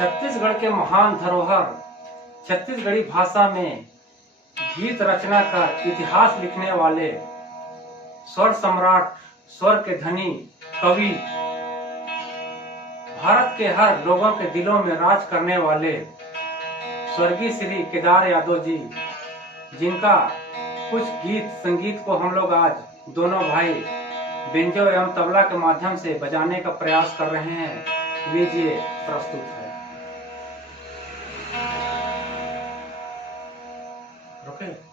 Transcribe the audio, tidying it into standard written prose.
छत्तीसगढ़ के महान धरोहर छत्तीसगढ़ी भाषा में गीत रचना का इतिहास लिखने वाले स्वर सम्राट, स्वर के धनी कवि, भारत के हर लोगों के दिलों में राज करने वाले स्वर्गीय श्री केदार यादव जी, जिनका कुछ गीत संगीत को हम लोग आज दोनों भाई बेंजो एवं तबला के माध्यम से बजाने का प्रयास कर रहे हैं। लीजिए, प्रस्तुत है। रुके।